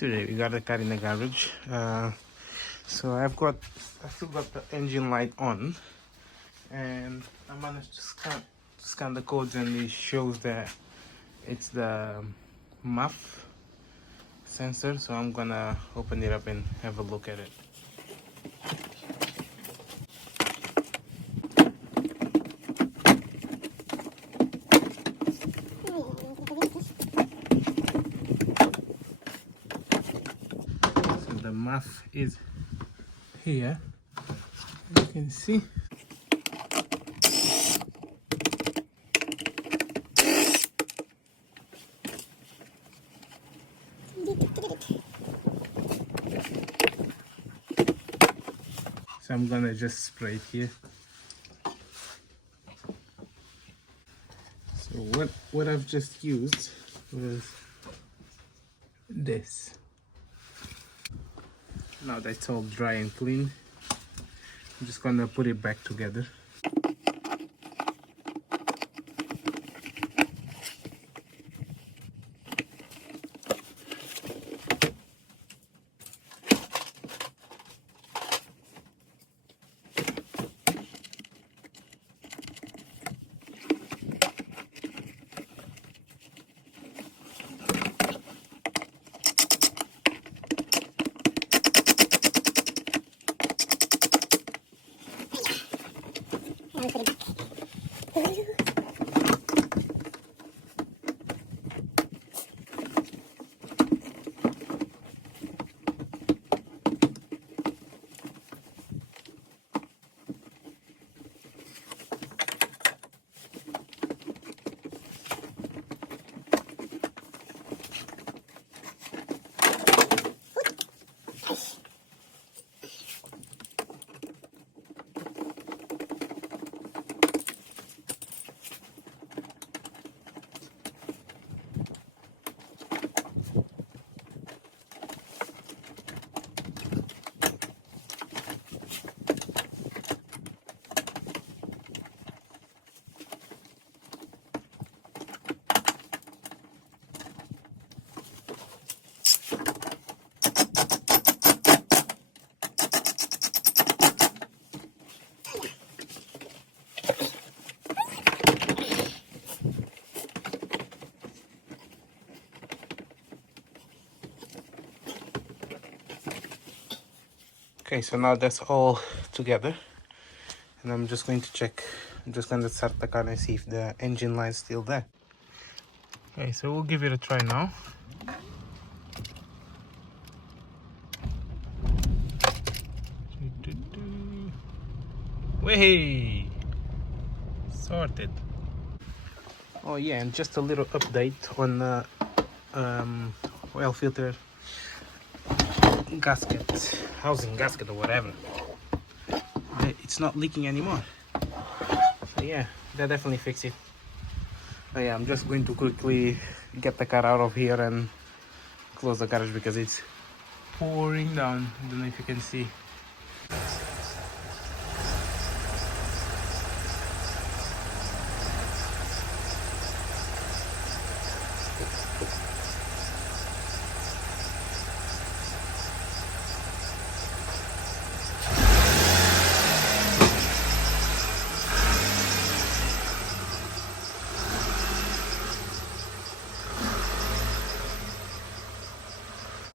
Today we got the car in the garage. So I still got the engine light on, and I managed to scan the codes, and it shows that it's the MUF sensor. So I'm gonna open it up and have a look at it. So the MUF is here, you can see. So I'm gonna just spray it here. So what I've just used was this. Now that it's all dry and clean, I'm just gonna put it back together. Okay, so now that's all together, and I'm just going to check. I'm just going to start the car and see if the engine light is still there. Okay, so we'll give it a try now. Way sorted. Oh yeah, and just a little update on the oil filter gasket, housing gasket or whatever. It's not leaking anymore. So yeah, that definitely fixed it. But yeah, I'm just going to quickly get the car out of here and close the garage because it's pouring down. I don't know if you can see.